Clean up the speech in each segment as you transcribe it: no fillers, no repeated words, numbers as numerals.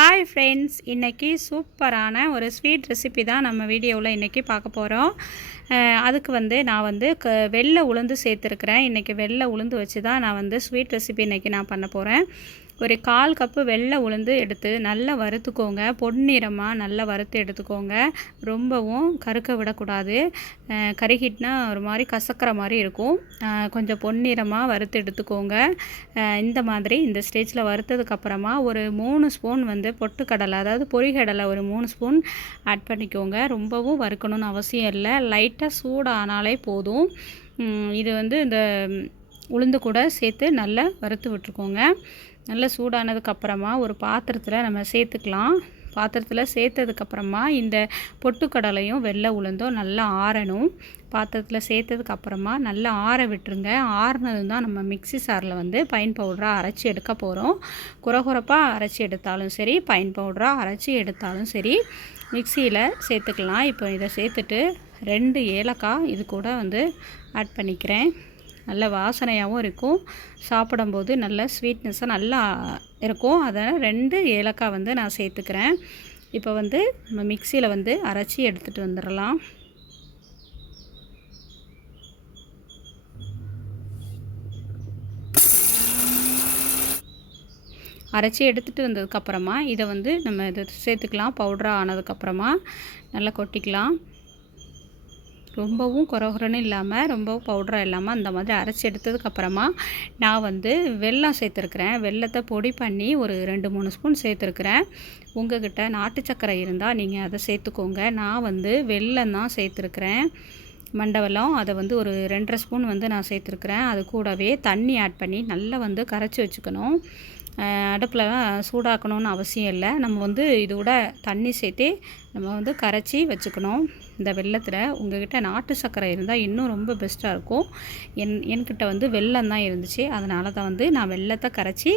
Hi friends, இன்றைக்கி சூப்பரான ஒரு ஸ்வீட் ரெசிபி தான் நம்ம வீடியோவில் இன்றைக்கி பார்க்க போகிறோம். அதுக்கு நான் வெள்ளை உளுந்து சேர்த்துருக்குறேன். இன்றைக்கி வெள்ளை உளுந்து வச்சு தான் நான் ஸ்வீட் ரெசிபி இன்றைக்கி நான் பண்ண போகிறேன். ஒரு 1/4 கப்பு வெள்ளை உளுந்து எடுத்து நல்லா வறுத்துக்கோங்க. பொன்னிறமாக நல்லா வறுத்து எடுத்துக்கோங்க. ரொம்பவும் கருக்க விடக்கூடாது. கருகிட்டுனா ஒரு மாதிரி கசக்கிற மாதிரி இருக்கும். கொஞ்சம் பொன்னிறமாக வறுத்து எடுத்துக்கோங்க. இந்த மாதிரி இந்த ஸ்டேஜில் வறுத்ததுக்கப்புறமா ஒரு 3 ஸ்பூன் பொட்டுக்கடலை, அதாவது பொரிகடலை ஒரு 3 ஸ்பூன் ஆட் பண்ணிக்கோங்க. ரொம்பவும் வறுக்கணும்னு அவசியம் இல்லை. லைட்டாக சூடானாலே போதும். இது இந்த உளுந்து கூட சேர்த்து நல்லா வறுத்து விட்டுருக்கோங்க. நல்லா சூடானதுக்கப்புறமா ஒரு பாத்திரத்தில் நம்ம சேர்த்துக்கலாம். பாத்திரத்தில் சேர்த்ததுக்கப்புறமா இந்த பொட்டுக்கடலையும் வெள்ளை உளுந்தும் நல்லா ஆறணும். பாத்திரத்தில் சேர்த்ததுக்கப்புறமா நல்லா ஆற விட்டுருங்க. ஆறுனது தான் நம்ம மிக்ஸி சாரில் பைன் பவுடராக அரைச்சி எடுக்க போகிறோம். குறகுறப்பாக அரைச்சி எடுத்தாலும் சரி, பைன் பவுடராக அரைச்சி எடுத்தாலும் சரி, மிக்சியில் சேர்த்துக்கலாம். இப்போ இதை சேர்த்துட்டு 2 ஏலக்காய் இது கூட ஆட் பண்ணிக்கிறேன். நல்ல வாசனையாகவும் இருக்கும். சாப்பிடும்போது நல்ல ஸ்வீட்னஸாக நல்லா இருக்கும். அதனால் 2 ஏலக்காய் நான் சேர்த்துக்கிறேன். இப்போ நம்ம மிக்சியில் அரைச்சி எடுத்துகிட்டு வந்துடலாம். அரைச்சி எடுத்துகிட்டு வந்ததுக்கப்புறமா இதை நம்ம இதை சேர்த்துக்கலாம். பவுடராக ஆனதுக்கப்புறமா நல்லா கொட்டிக்கலாம். ரொம்பவும் குறகுறன்னு இல்லாமல், ரொம்பவும் பவுடராக இல்லாமல் அந்த மாதிரி அரைச்சி எடுத்ததுக்கப்புறமா நான் வெல்லம் சேர்த்துருக்குறேன். வெல்லத்தை பொடி பண்ணி ஒரு 2-3 ஸ்பூன் சேர்த்துருக்குறேன். உங்கள்கிட்ட நாட்டு சர்க்கரை இருந்தால் நீங்கள் அதை சேர்த்துக்கோங்க. நான் வெல்லம் தான் சேர்த்துருக்குறேன். மண்டவெல்லம் அதை ஒரு 2.5 ஸ்பூன் நான் சேர்த்துருக்குறேன். அது கூடவே தண்ணி ஆட் பண்ணி நல்லா கரைச்சி வச்சுக்கணும். அடுப்பிலலாம் சூடாக்கணும்னு அவசியம் இல்லை. நம்ம இதோட தண்ணி சேர்த்து நம்ம கரைச்சி வச்சுக்கணும். இந்த வெல்லத்தில் உங்கள்கிட்ட நாட்டு சர்க்கரை இருந்தால் இன்னும் ரொம்ப பெஸ்ட்டாக இருக்கும். என்கிட்ட வெல்லம் தான் இருந்துச்சு. அதனால தான் நான் வெல்லத்தை கரைச்சி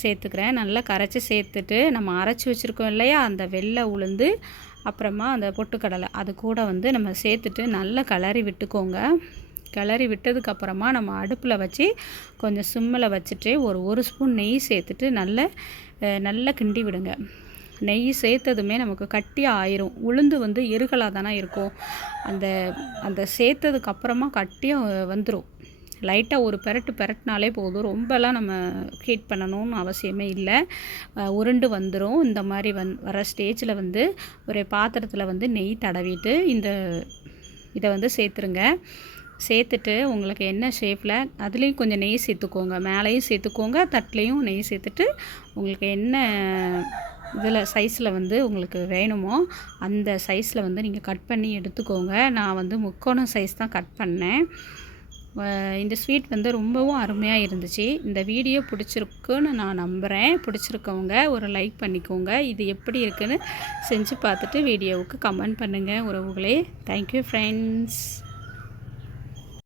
சேர்த்துக்கிறேன். நல்லா கரைச்சி சேர்த்துட்டு நம்ம அரைச்சி வச்சுருக்கோம் இல்லையா, அந்த வெள்ளை உளுந்து அப்புறமா அந்த பொட்டுக்கடலை அது கூட நம்ம சேர்த்துட்டு நல்லா கிளறி விட்டுக்கோங்க. கிளறி விட்டதுக்கப்புறமா நம்ம அடுப்பில் வச்சு கொஞ்சம் சிம்மில் வச்சுட்டு ஒரு ஸ்பூன் நெய் சேர்த்துட்டு நல்லா கிண்டி விடுங்க. நெய் சேர்த்ததுமே நமக்கு கட்டியாக ஆயிரும். உளுந்து எருகலாக தானே இருக்கும். அந்த சேர்த்ததுக்கப்புறமா கட்டியாக வந்துடும். லைட்டாக ஒரு பெரட்டினாலே போதும். ரொம்பலாம் நம்ம ஹீட் பண்ணணும்னு அவசியமே இல்லை. உருண்டு வந்துடும். இந்த மாதிரி வர ஸ்டேஜில் ஒரு பாத்திரத்தில் நெய் தடவிட்டு இதை சேர்த்துருங்க. சேர்த்துட்டு உங்களுக்கு என்ன ஷேப்பில் அதுலேயும் கொஞ்சம் நெய் சேர்த்துக்கோங்க. மேலேயும் சேர்த்துக்கோங்க, தட்டிலையும் நெய் சேர்த்துட்டு உங்களுக்கு என்ன இதில் சைஸில் உங்களுக்கு வேணுமோ அந்த சைஸில் நீங்கள் கட் பண்ணி எடுத்துக்கோங்க. நான் முக்கோணம் சைஸ் தான் கட் பண்ணேன். இந்த ஸ்வீட் ரொம்பவும் அருமையாக இருந்துச்சு. இந்த வீடியோ பிடிச்சிருக்குன்னு நான் நம்புகிறேன். பிடிச்சிருக்கவங்க ஒரு லைக் பண்ணிக்கோங்க. இது எப்படி இருக்குன்னு செஞ்சு பார்த்துட்டு வீடியோவுக்கு கமெண்ட் பண்ணுங்கள் உறவுகளே. Thank you friends.